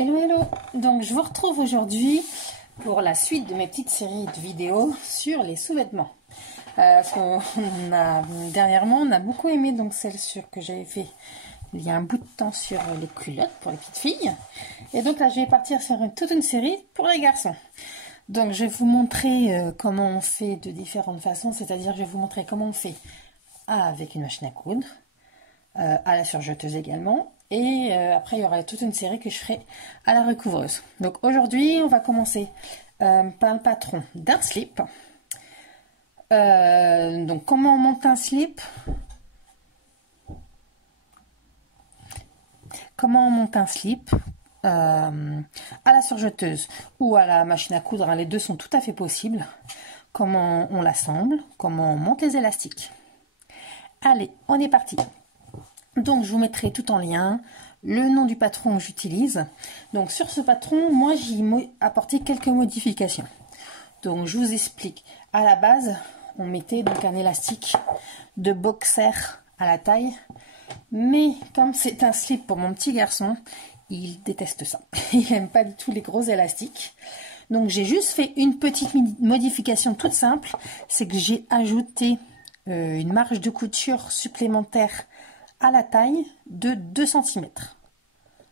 Hello hello, donc je vous retrouve aujourd'hui pour la suite de mes petites séries de vidéos sur les sous-vêtements. Dernièrement on a beaucoup aimé donc celle que j'avais fait il y a un bout de temps sur les culottes pour les petites filles. Et donc là je vais partir sur toute une série pour les garçons. Donc je vais vous montrer comment on fait de différentes façons, c'est-à-dire je vais vous montrer comment on fait avec une machine à coudre, à la surjeteuse également. Et après, il y aura toute une série que je ferai à la recouvreuse. Donc aujourd'hui, on va commencer par le patron d'un slip. Donc comment on monte un slip? Comment on monte un slip à la surjeteuse ou à la machine à coudre, hein, les deux sont tout à fait possibles. Comment on l'assemble, comment on monte les élastiques. Allez, on est parti. Donc je vous mettrai tout en lien le nom du patron que j'utilise. Donc sur ce patron, moi j'y ai apporté quelques modifications. Donc je vous explique. À la base, on mettait donc un élastique de boxer à la taille. Mais comme c'est un slip pour mon petit garçon, il déteste ça. Il n'aime pas du tout les gros élastiques. Donc j'ai juste fait une petite modification toute simple. C'est que j'ai ajouté une marge de couture supplémentaire à la taille de 2 cm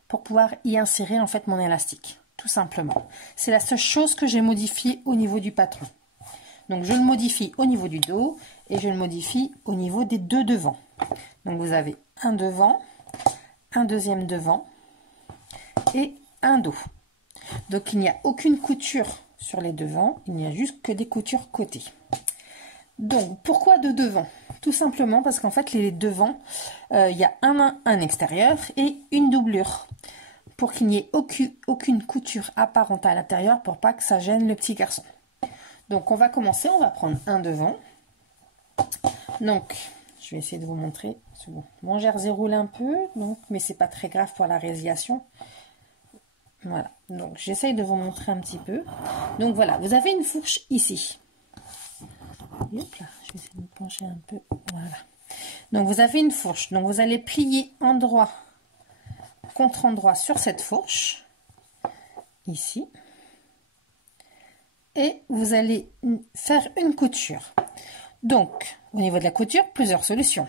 pour pouvoir y insérer en fait mon élastique, tout simplement. C'est la seule chose que j'ai modifiée au niveau du patron. Donc je le modifie au niveau du dos et je le modifie au niveau des deux devants. Donc vous avez un devant, un deuxième devant et un dos. Donc il n'y a aucune couture sur les devants, il n'y a juste que des coutures côté. Donc pourquoi de devant? Tout simplement parce qu'en fait les devants, il y a un extérieur et une doublure pour qu'il n'y ait aucune couture apparente à l'intérieur pour pas que ça gêne le petit garçon. Donc on va commencer, on va prendre un devant. Donc je vais essayer de vous montrer. C'est bon. Mon jersey roule un peu, donc, mais c'est pas très grave pour la résiliation. Voilà, donc j'essaye de vous montrer un petit peu. Donc voilà, vous avez une fourche ici. Hop là, je vais essayer de me pencher un peu. Voilà. Donc vous avez une fourche. Donc vous allez plier endroit contre endroit sur cette fourche. Ici. Et vous allez faire une couture. Donc, au niveau de la couture, plusieurs solutions.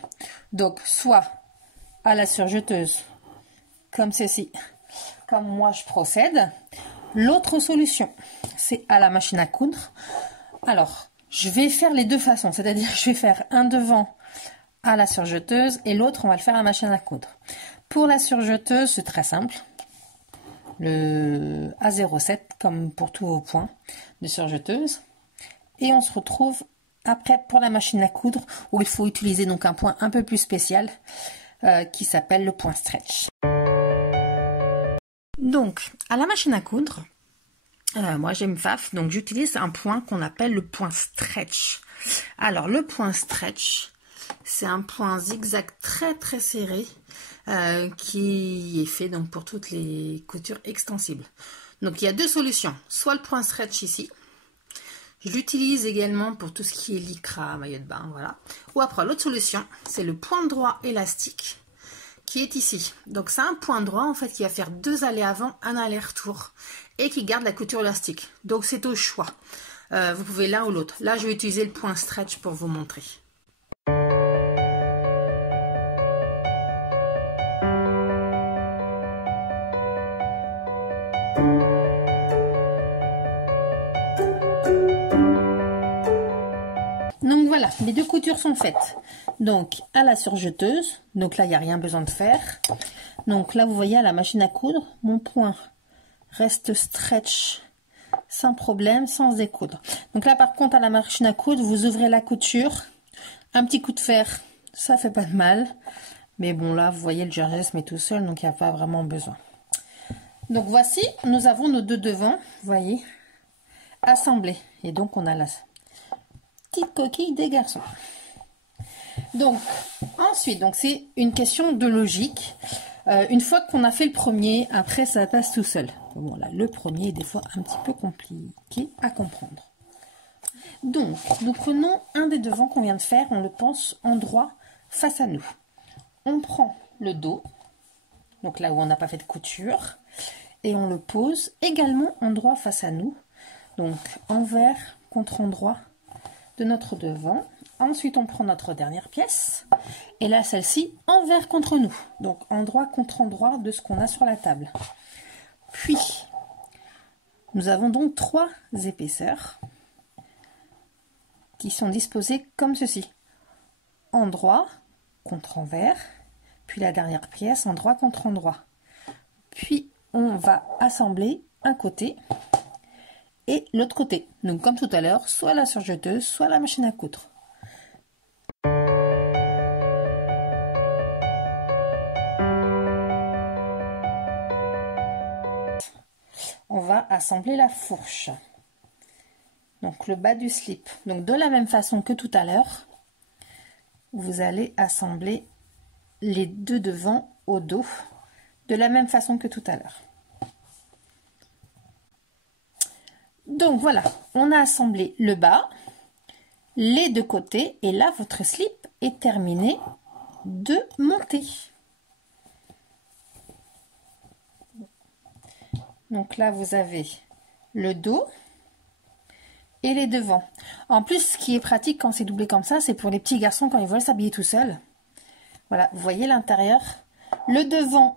Donc, soit à la surjeteuse, comme ceci, comme moi je procède. L'autre solution, c'est à la machine à coudre. Alors, je vais faire les deux façons, c'est-à-dire je vais faire un devant à la surjeteuse et l'autre on va le faire à la machine à coudre. Pour la surjeteuse, c'est très simple. Le A07 comme pour tous vos points de surjeteuse. Et on se retrouve après pour la machine à coudre où il faut utiliser donc un point un peu plus spécial qui s'appelle le point stretch. Donc à la machine à coudre, moi j'aime FAF, donc j'utilise un point qu'on appelle le point stretch. Alors le point stretch, c'est un point zigzag très serré qui est fait donc pour toutes les coutures extensibles. Donc il y a deux solutions, soit le point stretch ici, je l'utilise également pour tout ce qui est lycra, maillot de bain, voilà. Ou après l'autre solution, c'est le point droit élastique qui est ici. Donc c'est un point droit en fait qui va faire deux allées avant, un aller-retour et qui garde la couture élastique. Donc c'est au choix. Vous pouvez l'un ou l'autre. Là je vais utiliser le point stretch pour vous montrer. Donc voilà, les deux coutures sont faites. Donc à la surjeteuse, donc là il n'y a rien besoin de faire. Donc là vous voyez à la machine à coudre, mon point reste stretch sans problème, sans découdre. Donc là par contre à la machine à coudre, vous ouvrez la couture, un petit coup de fer, ça fait pas de mal. Mais bon là vous voyez le jersey se met tout seul, donc il n'y a pas vraiment besoin. Donc voici, nous avons nos deux devants, vous voyez, assemblés. Et donc on a la petite coquille des garçons. Donc ensuite, donc c'est une question de logique. Une fois qu'on a fait le premier, après ça passe tout seul. Bon là, le premier est des fois un petit peu compliqué à comprendre. Donc nous prenons un des devants qu'on vient de faire, on le pense en droit face à nous. On prend le dos, donc là où on n'a pas fait de couture, et on le pose également endroit face à nous. Donc envers contre endroit de notre devant. Ensuite, on prend notre dernière pièce. Et là, celle-ci, envers contre nous. Donc endroit contre endroit de ce qu'on a sur la table. Puis, nous avons donc 3 épaisseurs qui sont disposées comme ceci. Endroit contre envers. Puis la dernière pièce, endroit contre endroit. Puis, on va assembler un côté et l'autre côté. Donc, comme tout à l'heure, soit la surjeteuse, soit la machine à coudre. On va assembler la fourche. Donc, le bas du slip. Donc, de la même façon que tout à l'heure, vous allez assembler les deux devant au dos, de la même façon que tout à l'heure. Donc voilà, on a assemblé le bas, les deux côtés, et là votre slip est terminé de monter. Donc là vous avez le dos et les devants. En plus, ce qui est pratique quand c'est doublé comme ça, c'est pour les petits garçons quand ils veulent s'habiller tout seuls. Voilà, vous voyez l'intérieur. Le devant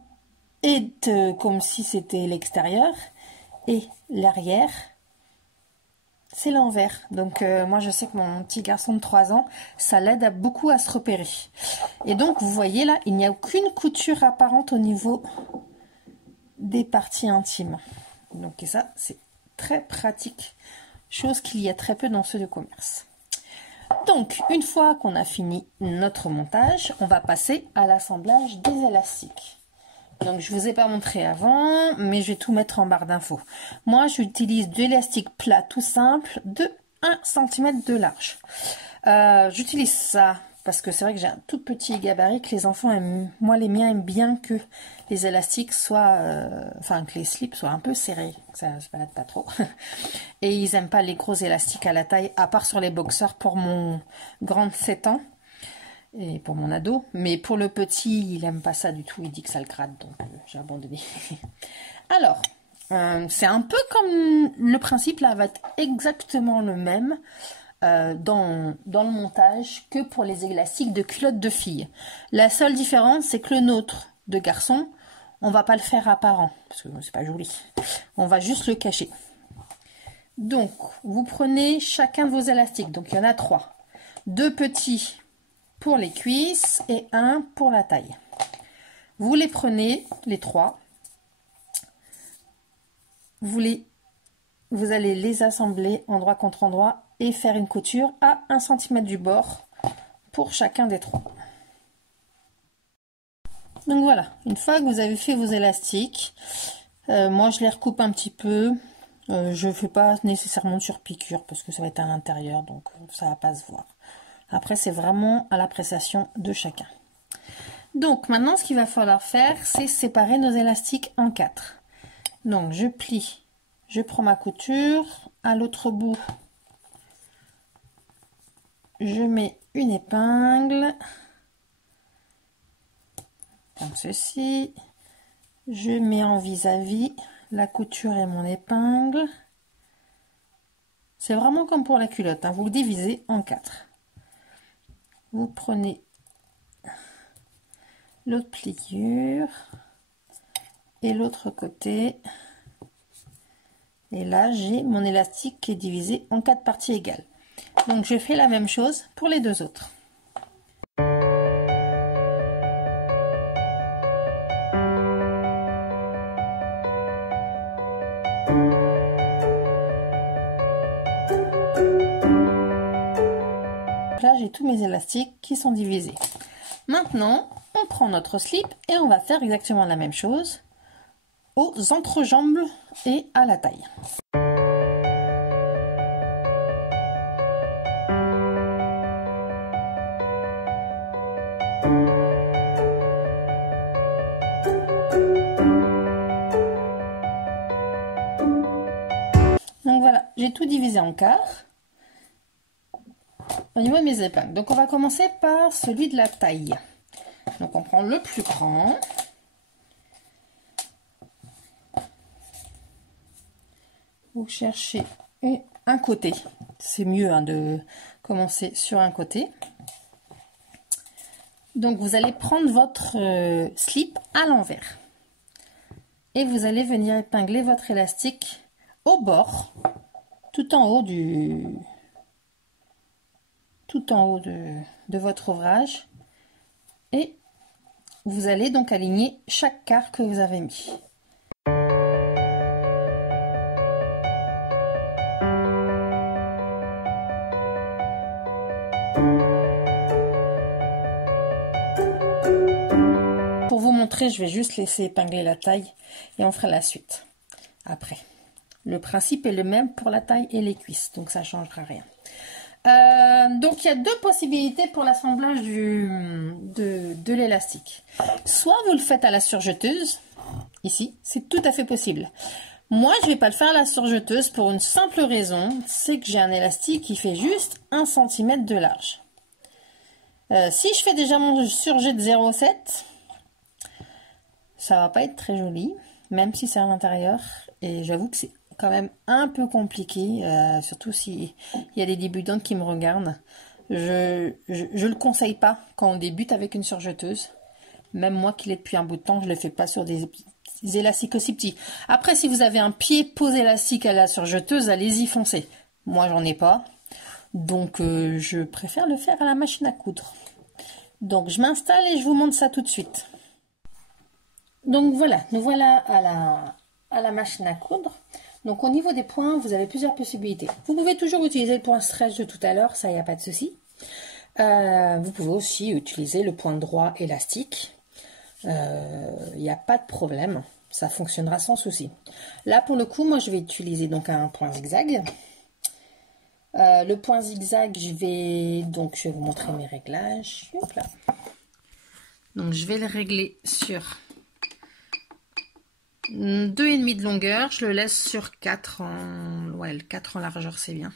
est comme si c'était l'extérieur et l'arrière c'est l'envers. Donc moi je sais que mon petit garçon de 3 ans, ça l'aide beaucoup à se repérer. Et donc vous voyez là, il n'y a aucune couture apparente au niveau des parties intimes. Donc et ça c'est très pratique, chose qu'il y a très peu dans ceux de commerce. Donc une fois qu'on a fini notre montage, on va passer à l'assemblage des élastiques. Donc je vous ai pas montré avant, mais je vais tout mettre en barre d'infos. Moi j'utilise de l'élastique plat tout simple de 1 cm de large. J'utilise ça parce que c'est vrai que j'ai un tout petit gabarit, que les enfants aiment, moi les miens aiment bien que les élastiques soient, enfin que les slips soient un peu serrés, que ça se balade pas trop. Et ils aiment pas les gros élastiques à la taille, à part sur les boxers pour mon grand de 7 ans. Et pour mon ado, mais pour le petit, il aime pas ça du tout, il dit que ça le gratte, donc j'ai abandonné. Alors, c'est un peu comme le principe là va être exactement le même dans le montage que pour les élastiques de culottes de filles. La seule différence, c'est que le nôtre de garçon, on va pas le faire apparent, parce que c'est pas joli. On va juste le cacher. Donc, vous prenez chacun de vos élastiques, donc il y en a 3. 2 petits pour les cuisses et 1 pour la taille. Vous les prenez, les 3. Vous allez les assembler endroit contre endroit et faire une couture à 1 cm du bord pour chacun des 3. Donc voilà, une fois que vous avez fait vos élastiques, moi je les recoupe un petit peu. Je ne fais pas nécessairement de surpiqûre parce que ça va être à l'intérieur, donc ça va pas se voir. Après, c'est vraiment à l'appréciation de chacun. Donc, maintenant, ce qu'il va falloir faire, c'est séparer nos élastiques en 4. Donc, je plie, je prends ma couture. À l'autre bout, je mets une épingle. Comme ceci. Je mets en vis-à-vis la couture et mon épingle. C'est vraiment comme pour la culotte, hein. Vous le divisez en 4. Vous prenez l'autre pliure et l'autre côté. Et là, j'ai mon élastique qui est divisé en 4 parties égales. Donc, je fais la même chose pour les 2 autres. Là, j'ai tous mes élastiques qui sont divisés. Maintenant, on prend notre slip et on va faire exactement la même chose aux entrejambes et à la taille. Donc voilà, j'ai tout divisé en quart. Au niveau de mes épingles. Donc on va commencer par celui de la taille. Donc on prend le plus grand. vous cherchez un côté. C'est mieux hein, de commencer sur un côté. Donc vous allez prendre votre slip à l'envers. Et vous allez venir épingler votre élastique au bord, tout en haut de votre ouvrage. Et vous allez donc aligner chaque quart que vous avez mis. Pour vous montrer, je vais juste laisser épingler la taille et on fera la suite après. Le principe est le même pour la taille et les cuisses, donc ça ne changera rien. Donc il y a deux possibilités pour l'assemblage de l'élastique. Soit vous le faites à la surjeteuse, ici, c'est tout à fait possible. Moi, je ne vais pas le faire à la surjeteuse pour une simple raison, c'est que j'ai un élastique qui fait juste 1 cm de large. Si je fais déjà mon surjet de 0,7, ça va pas être très joli, même si c'est à l'intérieur. Et j'avoue que c'est quand même un peu compliqué, surtout s'il y a des débutantes qui me regardent. Je le conseille pas quand on débute avec une surjeteuse. Même moi qui l'ai depuis un bout de temps, je le fais pas sur des élastiques aussi petits. Après, si vous avez un pied pose élastique à la surjeteuse, allez-y, foncez. Moi, j'en ai pas. Donc, je préfère le faire à la machine à coudre. Donc, je m'installe et je vous montre ça tout de suite. Donc, voilà. Nous voilà à la machine à coudre. Donc, au niveau des points, vous avez plusieurs possibilités. Vous pouvez toujours utiliser le point stretch de tout à l'heure. Ça, il n'y a pas de souci. Vous pouvez aussi utiliser le point droit élastique. Il n'y a pas de problème. Ça fonctionnera sans souci. Là, pour le coup, moi, je vais utiliser donc un point zigzag. Le point zigzag, je vais vous montrer mes réglages. Hop là. Donc je vais le régler sur 2,5 de longueur. Je le laisse sur 4 en, ouais, 4 en largeur, c'est bien.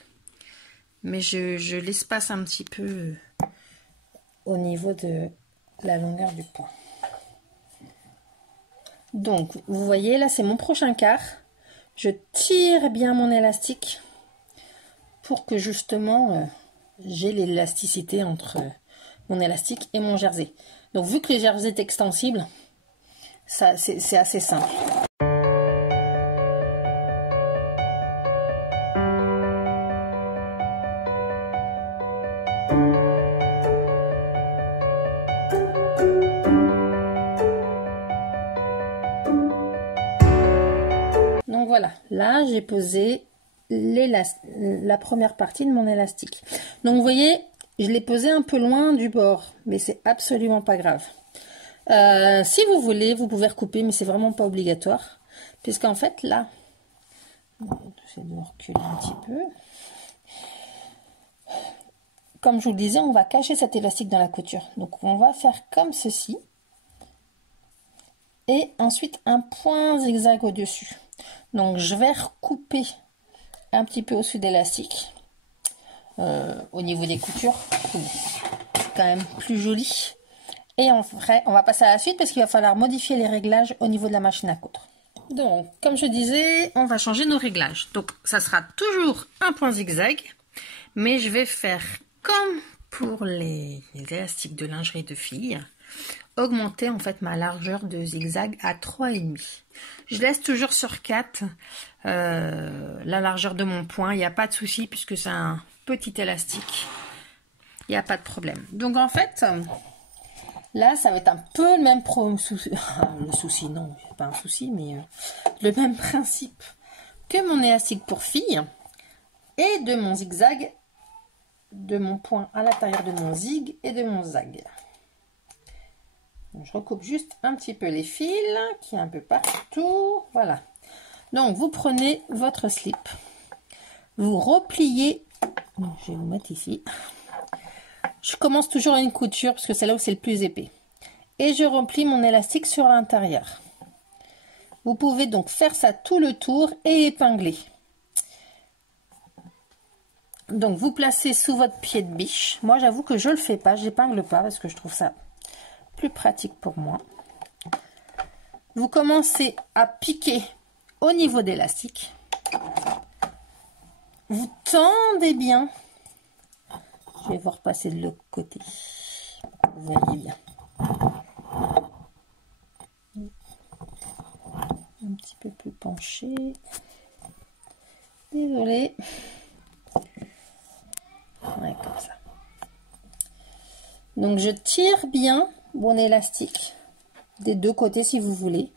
Mais je l'espace un petit peu au niveau de la longueur du point. Donc vous voyez là, c'est mon prochain quart. Je tire bien mon élastique pour que justement j'ai l'élasticité entre mon élastique et mon jersey. Donc vu que le jersey est extensible, ça c'est assez simple. Donc voilà, là j'ai posé la première partie de mon élastique. Donc vous voyez, je l'ai posé un peu loin du bord, mais c'est absolument pas grave. Si vous voulez, vous pouvez recouper, mais c'est vraiment pas obligatoire, puisqu'en fait là, j'essaie de reculer un petit peu. Comme je vous le disais, on va cacher cet élastique dans la couture. Donc on va faire comme ceci, et ensuite un point zigzag au-dessus. Donc je vais recouper un petit peu au-dessus d'élastique au niveau des coutures, c'est quand même plus joli. Et en vrai, on va passer à la suite parce qu'il va falloir modifier les réglages au niveau de la machine à coudre. Donc comme je disais, on va changer nos réglages. Donc ça sera toujours un point zigzag, mais je vais faire comme pour les élastiques de lingerie de filles, augmenter en fait ma largeur de zigzag à 3,5. Je laisse toujours sur 4 la largeur de mon point, il n'y a pas de souci puisque c'est un petit élastique, il n'y a pas de problème. Donc en fait, là ça va être un peu le même souci, non, pas un souci, mais le même principe que mon élastique pour fille et de mon zigzag, de mon point à l'intérieur de mon zig et de mon zag. Donc, je recoupe juste un petit peu les fils qui est un peu partout. Voilà. Donc vous prenez votre slip, vous repliez. Donc, je vais vous mettre ici. Je commence toujours à une couture parce que c'est là où c'est le plus épais. Et je replie mon élastique sur l'intérieur. Vous pouvez donc faire ça tout le tour et épingler. Donc vous placez sous votre pied de biche. Moi j'avoue que je le fais pas, j'épingle pas parce que je trouve ça plus pratique pour moi. Vous commencez à piquer au niveau d'élastique. vous tendez bien. Je vais vous repasser de l'autre côté. Vous voyez bien. Un petit peu plus penché. Désolée. Ouais, comme ça. Donc je tire bien mon élastique des deux côtés si vous voulez.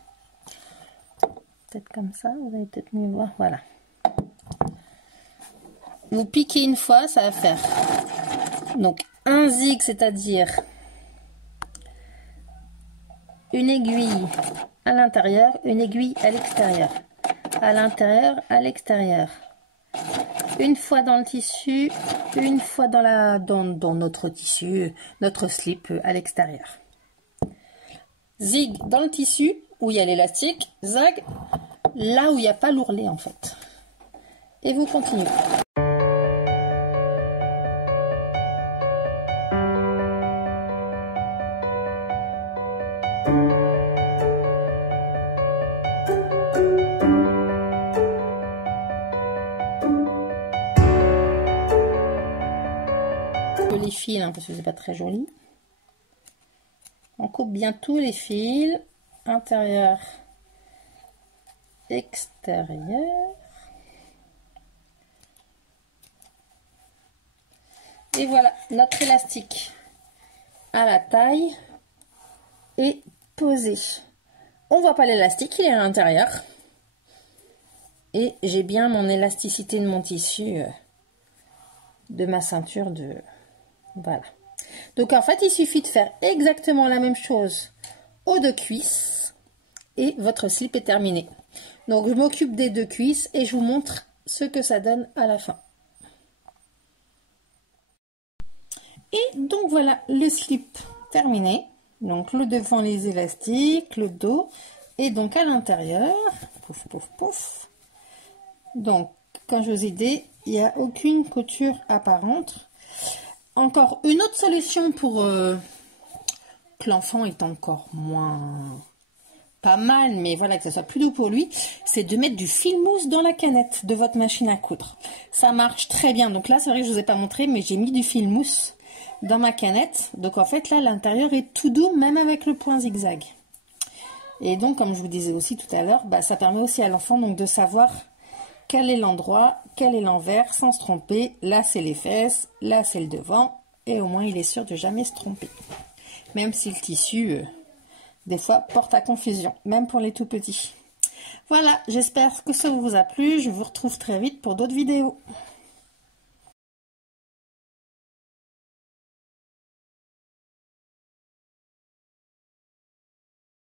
Peut-être comme ça, vous allez peut-être mieux voir. Voilà. Vous piquez une fois, ça va faire donc un zig, c'est-à-dire une aiguille à l'intérieur, une aiguille à l'extérieur, à l'intérieur, à l'extérieur. Une fois dans le tissu, une fois dans notre tissu, notre slip à l'extérieur. Zig dans le tissu où il y a l'élastique, zag là où il n'y a pas l'ourlet en fait. Et vous continuez. Les fils parce que c'est pas très joli. On coupe bien tous les fils, intérieur, extérieur. Et voilà, notre élastique à la taille est posé. On voit pas l'élastique, il est à l'intérieur. Et j'ai bien mon élasticité de mon tissu, de ma ceinture de... Voilà. Donc en fait, il suffit de faire exactement la même chose aux deux cuisses et votre slip est terminé. Donc je m'occupe des deux cuisses et je vous montre ce que ça donne à la fin. Et donc voilà le slip terminé. Donc le devant les élastiques, le dos et donc à l'intérieur, pouf pouf pouf. Donc comme je vous ai dit, il n'y a aucune couture apparente. Encore une autre solution pour que l'enfant est encore moins pas mal, mais voilà, que ce soit plus doux pour lui, c'est de mettre du fil mousse dans la canette de votre machine à coudre. Ça marche très bien. Donc là, c'est vrai que je ne vous ai pas montré, mais j'ai mis du fil mousse dans ma canette. Donc en fait, là, l'intérieur est tout doux, même avec le point zigzag. Et donc, comme je vous disais aussi tout à l'heure, ça permet aussi à l'enfant donc de savoir quel est l'endroit, quel est l'envers, sans se tromper. Là, c'est les fesses, là, c'est le devant. Et au moins, il est sûr de jamais se tromper. Même si le tissu, des fois, porte à confusion, même pour les tout petits. Voilà, j'espère que ça vous a plu. Je vous retrouve très vite pour d'autres vidéos.